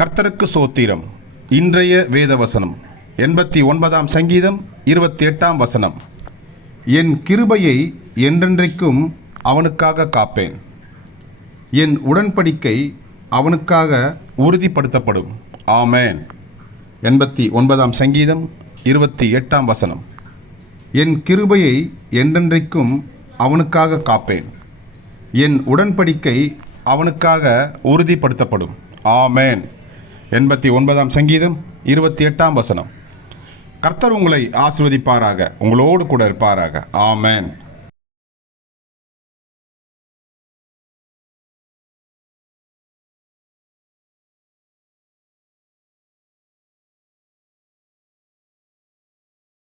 கர்த்தருக்கு சோத்திரம். இன்றைய வேத வசனம் எண்பத்தி ஒன்பதாம் சங்கீதம் இருபத்தி எட்டாம் வசனம். என் கிருபையை என்றென்றைக்கும் அவனுக்காக காப்பேன். என் உடன்படிக்கை அவனுக்காக உறுதிப்படுத்தப்படும். ஆமேன். எண்பத்தி ஒன்பதாம் சங்கீதம் இருபத்தி எட்டாம் வசனம். என் கிருபையை என்றென்றைக்கும் அவனுக்காக காப்பேன். என் உடன்படிக்கை அவனுக்காக உறுதிப்படுத்தப்படும். ஆமேன். எண்பத்தி ஒன்பதாம் சங்கீதம் இருபத்தி எட்டாம் வசனம். கர்த்தர் உங்களை ஆசிர்வதிப்பாராக உங்களோடு கூட இருப்பாராக. ஆமேன்.